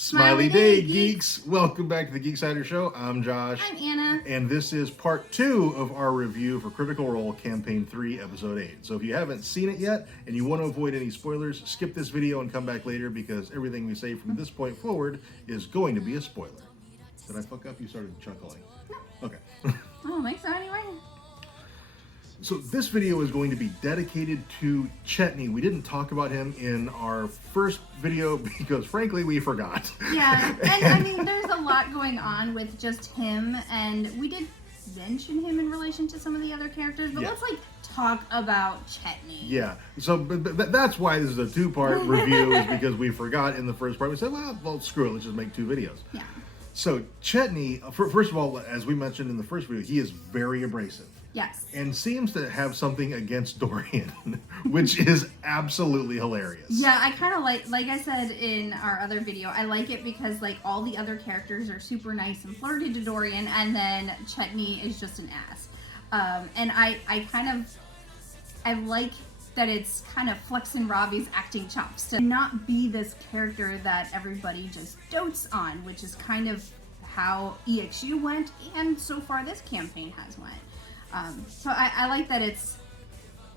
Smiley Day Geeks! Welcome back to the Geeksider Show. I'm Josh. I'm Anna. And this is part 2 of our review for Critical Role Campaign 3, Episode 8. So if you haven't seen it yet and you want to avoid any spoilers, skip this video and come back later because everything we say from this point forward is going to be a spoiler. Did I fuck up? You started chuckling. No. Okay. I don't think so anyway. So this video is going to be dedicated to Chetney. We didn't talk about him in our first video because frankly we forgot. Yeah, and I mean there's a lot going on with just him, and we did mention him in relation to some of the other characters, but let's talk about Chetney. Yeah, so but that's why this is a two-part review, is because we forgot in the first part. We said, well, screw it, let's just make 2 videos. Yeah. So Chetney, first of all, as we mentioned in the first video, he is very abrasive. Yes. And seems to have something against Dorian, which is absolutely hilarious. Yeah, I kind of like I said in our other video, I like it because like all the other characters are super nice and flirty to Dorian, and then Chetney is just an ass. And I like that it's kind of flexing Robbie's acting chops to not be this character that everybody just dotes on, which is kind of how EXU went, and so far this campaign has went. So I like that it's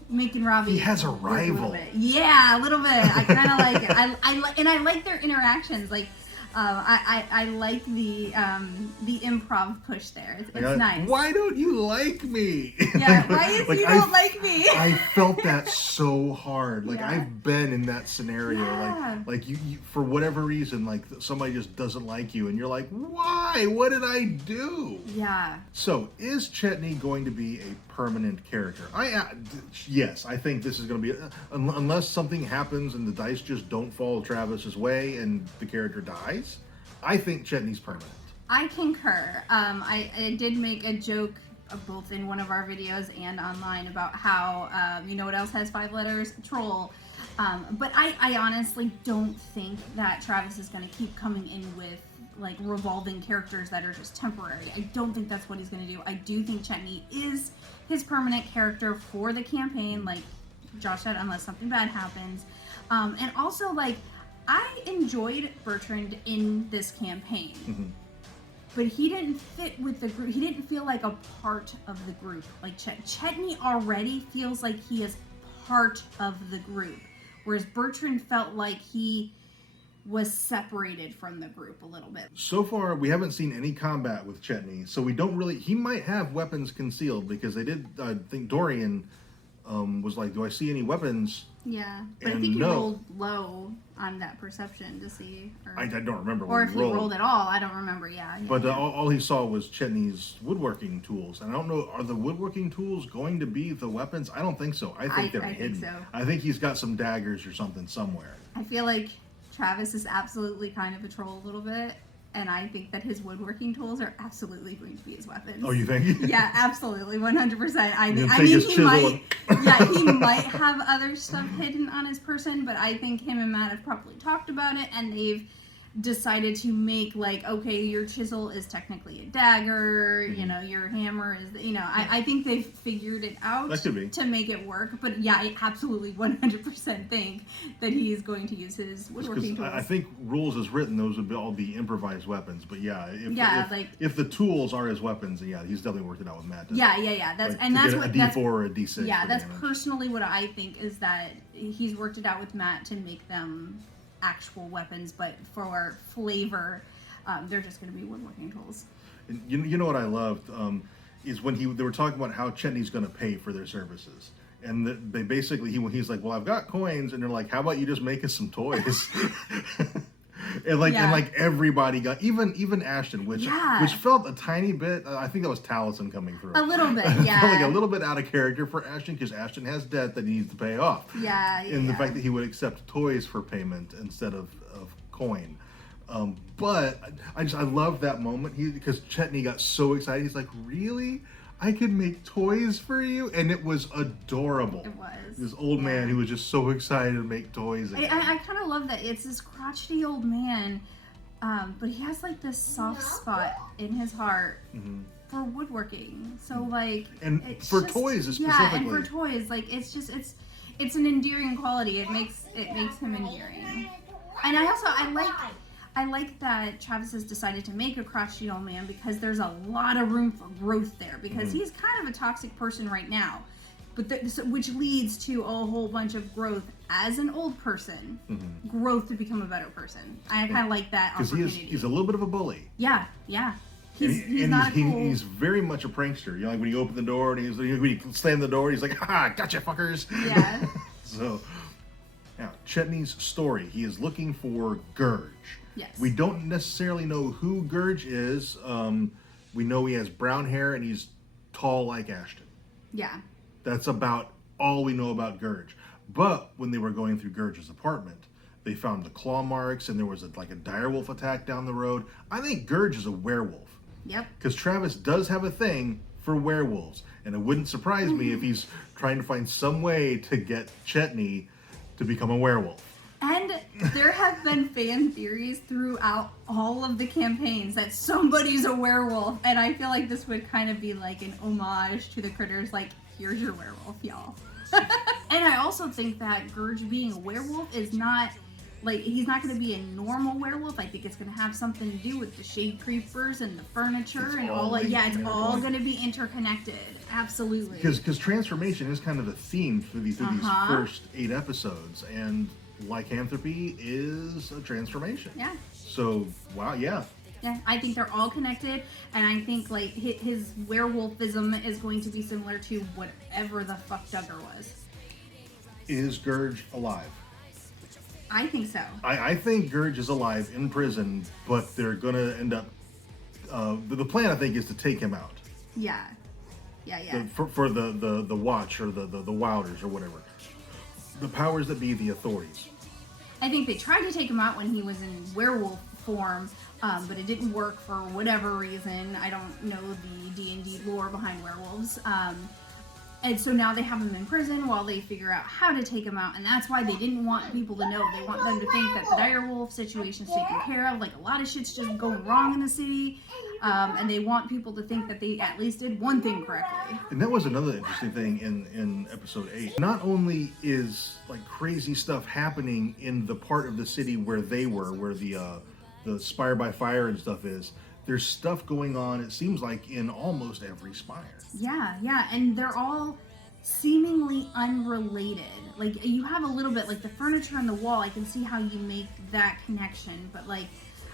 making Robbie. He has a rival. Yeah, a little bit. I kind of like it. I like their interactions. Like, I like the improv push there. It's nice. Why don't you like me? Yeah, why is you don't like me? I felt that so hard. Like, yeah. I've been in that scenario. Yeah. Like you for whatever reason, like somebody just doesn't like you, and you're like, why? What did I do? Yeah. So, is Chetney going to be a permanent character? Yes, I think this is going to be, unless something happens and the dice just don't fall Travis's way and the character dies. I think Chetney's permanent. I concur. I did make a joke both in one of our videos and online about how, you know what else has 5 letters? Troll. But I honestly don't think that Travis is going to keep coming in with like revolving characters that are just temporary. I don't think that's what he's going to do. I do think Chetney is his permanent character for the campaign, like Josh said, unless something bad happens. And also, like, I enjoyed Bertrand in this campaign. Mm-hmm. But he didn't fit with the group. He didn't feel like a part of the group. Like Chetney already feels like he is part of the group, whereas Bertrand felt like he was separated from the group a little bit. So far, we haven't seen any combat with Chetney, so we don't really. He might have weapons concealed because they did. I think Dorian was like, "Do I see any weapons?" Yeah, but I think he rolled low on that perception to see. I don't remember. Or if he rolled at all, I don't remember. Yeah. But all he saw was Chetney's woodworking tools, and I don't know. Are the woodworking tools going to be the weapons? I don't think so. I think they're hidden. Think so. I think he's got some daggers or something somewhere. I feel like Travis is absolutely kind of a troll a little bit, and I think that his woodworking tools are absolutely going to be his weapons. Oh, you think? Yeah, absolutely, 100%. I mean, he might, he might have other stuff hidden on his person, but I think him and Matt have probably talked about it, and they've decided to make, like, okay, your chisel is technically a dagger, you know, your hammer is, you know, I think they've figured it out to make it work. But yeah, I absolutely 100% think that he is going to use his woodworking tools. I think rules as written, those would all be improvised weapons. But yeah, if the tools are his weapons, yeah, he's definitely worked it out with Matt. Yeah. That's like, and that's what a D4 or a D6. Yeah, that's personally what I think, is that he's worked it out with Matt to make them actual weapons, but for flavor, they're just going to be woodworking tools. And you know what I loved is when they were talking about how Chetney's going to pay for their services, and they basically he's like, well, I've got coins, and they're like, how about you just make us some toys? and everybody got, even Ashton, which felt a tiny bit. I think that was Taliesin coming through. A little bit, yeah. Felt like a little bit out of character for Ashton, because Ashton has debt that he needs to pay off. Yeah. And the fact that he would accept toys for payment instead of coin. But I love that moment because Chetney got so excited. He's like, really? I could make toys for you? And it was adorable. It was. This old man who was just so excited to make toys again. I kind of love that. It's this crotchety old man, but he has like this soft spot in his heart for woodworking. So like... And for toys specifically. Yeah, and for toys. Like, it's an endearing quality. It makes him endearing. And I I like that Travis has decided to make a crotchety old man because there's a lot of room for growth there, because he's kind of a toxic person right now, but which leads to a whole bunch of growth as an old person, growth to become a better person. I kind of like that opportunity. He's a little bit of a bully. Yeah. He's very much a prankster. You know, like when you open the door and when you slam the door, he's like, "Ha, gotcha, fuckers." Yeah. So now Chetney's story. He is looking for Gurge. Yes. We don't necessarily know who Gurge is. We know he has brown hair and he's tall like Ashton. Yeah. That's about all we know about Gurge. But when they were going through Gurge's apartment, they found the claw marks and there was a direwolf attack down the road. I think Gurge is a werewolf. Yep. Because Travis does have a thing for werewolves. And it wouldn't surprise me if he's trying to find some way to get Chetney to become a werewolf. And there have been fan theories throughout all of the campaigns that somebody's a werewolf. And I feel like this would kind of be like an homage to the critters, like, here's your werewolf, y'all. And I also think that Gurge being a werewolf is not, like, he's not going to be a normal werewolf. I think it's going to have something to do with the shade creepers and the furniture and all that. Yeah, it's all going to be interconnected. Absolutely. Because transformation is kind of the theme through these first 8 episodes. And lycanthropy is a transformation. Yeah. So, wow, yeah. Yeah, I think they're all connected, and I think like his werewolfism is going to be similar to whatever the fuck Duggar was. Is Gurge alive? I think so. I think Gurge is alive in prison, but they're gonna end up. The plan, I think, is to take him out. Yeah. For the Watch or the Wilders or whatever. The powers that be, the authorities. I think they tried to take him out when he was in werewolf form, but it didn't work for whatever reason. I don't know the D&D lore behind werewolves. And so now they have him in prison while they figure out how to take him out, and that's why they didn't want people to know. They want them to think that the direwolf situation's taken care of, like a lot of shit's just going wrong in the city, and they want people to think that they at least did one thing correctly. And that was another interesting thing in episode 8. Not only is like crazy stuff happening in the part of the city where they were, where the Spire by Fire and stuff is, there's stuff going on, it seems like, in almost every spire. Yeah, and they're all seemingly unrelated. Like, you have a little bit, like the furniture on the wall, I can see how you make that connection, but like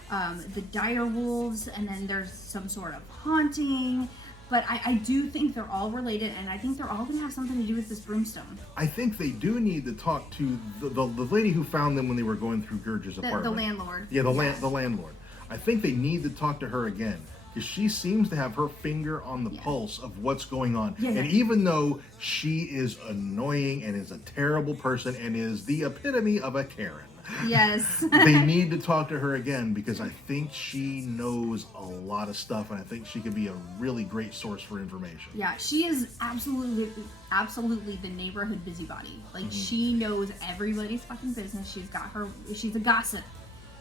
the dire wolves, and then there's some sort of haunting, but I do think they're all related, and I think they're all going to have something to do with this broomstone. I think they do need to talk to the lady who found them when they were going through Gurge's apartment. The landlord. Yeah, the landlord. I think they need to talk to her again, because she seems to have her finger on the pulse of what's going on. Yeah. And even though she is annoying and is a terrible person and is the epitome of a Karen, yes, they need to talk to her again, because I think she knows a lot of stuff, and I think she could be a really great source for information. Yeah, she is absolutely the neighborhood busybody. Like, she knows everybody's fucking business. She's a gossip.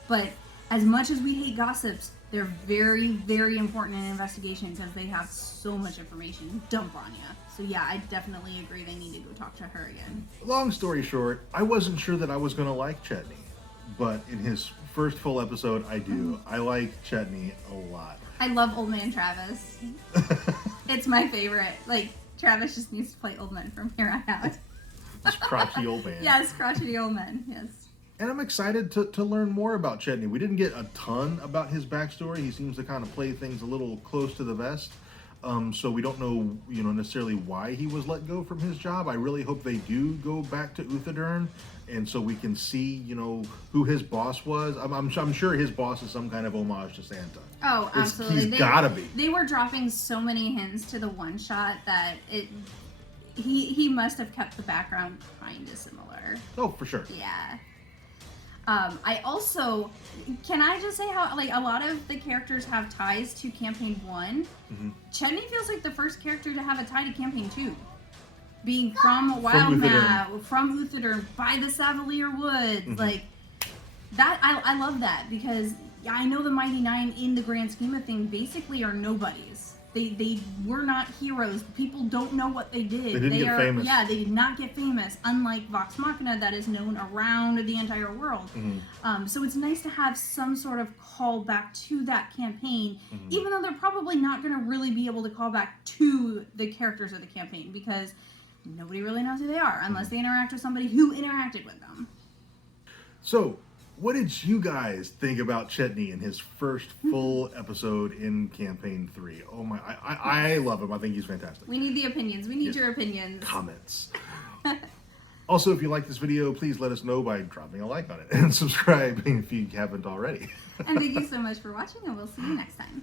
But as much as we hate gossips, they're very, very important in an investigation because they have so much information to dump on you. So yeah, I definitely agree they need to go talk to her again. Long story short, I wasn't sure that I was going to like Chetney, but in his first full episode, I do. I like Chetney a lot. I love Old Man Travis. It's my favorite. Like, Travis just needs to play Old Man from here on out. This crotchety old man. Yes, crotchety old man, yes. And I'm excited to learn more about Chetney. We didn't get a ton about his backstory. He seems to kind of play things a little close to the vest. So we don't know, necessarily why he was let go from his job. I really hope they do go back to Uthadurn, and so we can see, who his boss was. I'm sure his boss is some kind of homage to Santa. Oh, absolutely. He's gotta be. They were dropping so many hints to the one shot that he must have kept the background kind of similar. Oh, for sure. Yeah. I also, can I just say how, like, a lot of the characters have ties to Campaign 1. Mm-hmm. Chetney feels like the first character to have a tie to Campaign 2. Being from Wildmouth, from Uthadurn, by the Savalier Woods. Mm-hmm. Like, that, I love that, because I know the Mighty Nine, in the grand scheme of things, basically are nobodies. They were not heroes. People don't know what they did. They didn't get famous. Yeah, they did not get famous, unlike Vox Machina that is known around the entire world. So it's nice to have some sort of callback to that campaign, even though they're probably not going to really be able to call back to the characters of the campaign, because nobody really knows who they are unless they interact with somebody who interacted with them. So, what did you guys think about Chetney in his first full episode in Campaign 3? Oh my, I love him. I think he's fantastic. We need the opinions. We need your opinions. Comments. Also, if you like this video, please let us know by dropping a like on it and subscribing if you haven't already. And thank you so much for watching, and we'll see you next time.